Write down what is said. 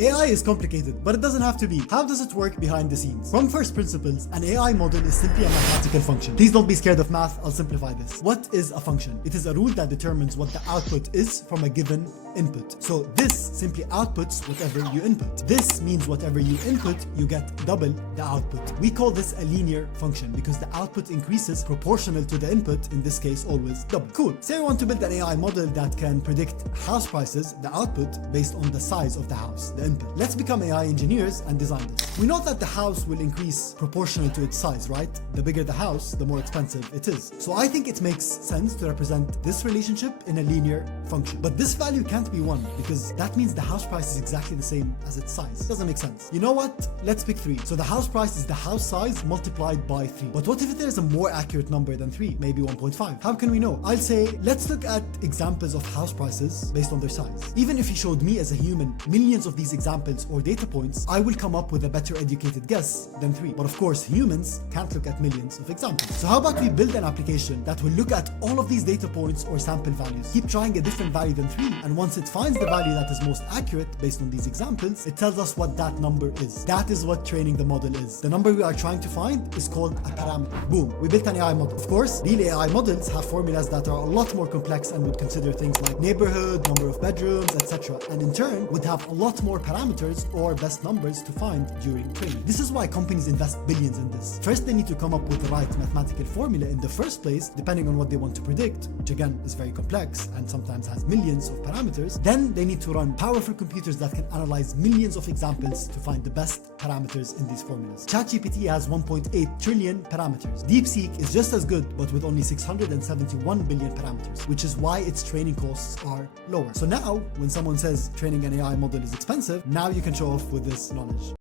AI is complicated, but it doesn't have to be. How does it work behind the scenes? From first principles, an AI model is simply a mathematical function. Please don't be scared of math, I'll simplify this. What is a function? It is a rule that determines what the output is from a given input. So this simply outputs whatever you input. This means whatever you input, you get double the output. We call this a linear function because the output increases proportional to the input, in this case always double. Cool. Say I want to build an AI model that can predict house prices, the output based on the size of the house, the input. Let's become AI engineers and design this. We know that the house will increase proportional to its size, right? The bigger the house, the more expensive it is. So I think it makes sense to represent this relationship in a linear function. But this value can't be 1 because that means the house price is exactly the same as its size. Doesn't make sense. You know what? Let's pick 3. So the house price is the house size multiplied by 3. But what if there is a more accurate number than 3? Maybe 1.5. How can we know? I'll say, let's look at examples of house prices based on their size. Even if you showed me as a human millions of these examples or data points, I will come up with a better educated guess than 3. But of course, humans can't look at millions of examples. So how about we build an application that will look at all of these data points or sample values, keep trying a different value than 3, and once it finds the value that is most accurate based on these examples, it tells us what that number is. That is what training the model is. The number we are trying to find is called a parameter. Boom, we built an AI model. Of course, real AI models have formulas that are a lot more complex and would consider things like neighborhood, number of bedrooms, etc. And in turn, would have a lot more parameters or best numbers to find during training. This is why companies invest billions in this. First, they need to come up with the right mathematical formula in the first place, depending on what they want to predict, which again is very complex and sometimes has millions of parameters. Then they need to run powerful computers that can analyze millions of examples to find the best parameters in these formulas. ChatGPT has 1.8 trillion parameters. DeepSeek is just as good, but with only 671 billion parameters, which is why its training costs are lower. So now, when someone says training an AI model is expensive, now you can show off with this knowledge.